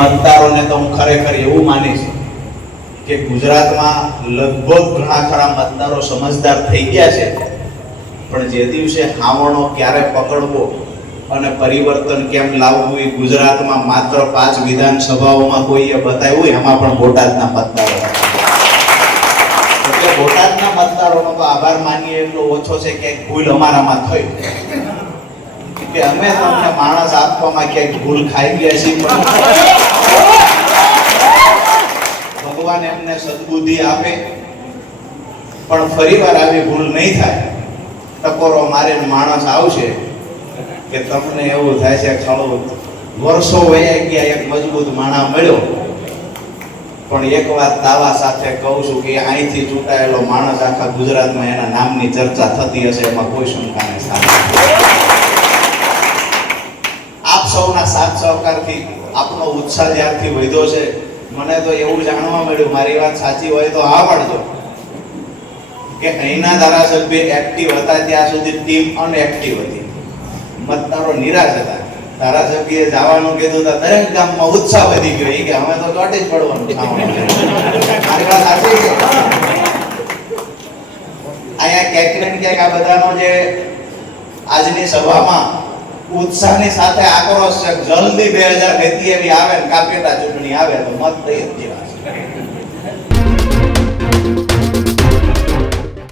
મતદારોને તો હું ખરેખર એવું માનીશ કે ગુજરાતમાં લગભગ ઘણા ખરા મતદારો સમજદાર થઈ ગયા છે, પણ જે દિવસે હાવણો ક્યારે પકડવો અને પરિવર્તન કેમ લાવવું એ ગુજરાતમાં માત્ર 5 વિધાનસભાઓમાં કોઈએ બતાવ્યું, એમાં પણ બોટાદના મતદારો. એટલે બોટાદના મતદારોનો તો આભાર માનીએ એટલો ઓછો છે કે ભૂલ અમારામાં થઈ કે અમે તમને માણસ આપવામાં ક્યાંક ભૂલ ખાઈ ગયા છીએ, ભગવાન એમને સદબુદ્ધિ આપે પણ ફરીવાર આવી ભૂલ નહીં થાય. ટકોરો મારીને માણસ આવશે કે તમને એવું થાય છે ખળો વર્ષો વયા ગયા, એક મજબૂત માણસ મળ્યો, પણ એક વાત દાવા સાથે કહું છું કે અહીંથી ચૂંટાયેલો માણસ આખા ગુજરાતમાં એના નામની ચર્ચા થતી હશે, એમાં કોઈ શંકા નહીં. આપ સૌના સાથ સહકારથી આપનો ઉત્સાહ જ્યારથી વધ્યો છે, મને તો એવું જાણવા મળ્યું, મારી વાત સાચી હોય તો આ પડજો, કે અહીંના ધારાસભ્ય એક્ટિવ હતા ત્યાં સુધી ટીમ અનએક્ટિવ હતી, મતદારો નિરાશ હતા. ધારાસભ્યએ જવાનું કીધું તો દરેક ગામમાં ઉત્સાહ વધી ગયો કે અમે તો ચોટી જ પડવાનું. મારી વાત સાચી છે. અહીંયા ક્યાંક ને ક્યાંક આ બધાનો જે આજની સભામાં ઉત્સાહની સાથે આક્રોશ છે, જલ્દી 2027 આવે ને કાપેટા ચૂંટણી આવે તો મત દઈ જ દેવા છે.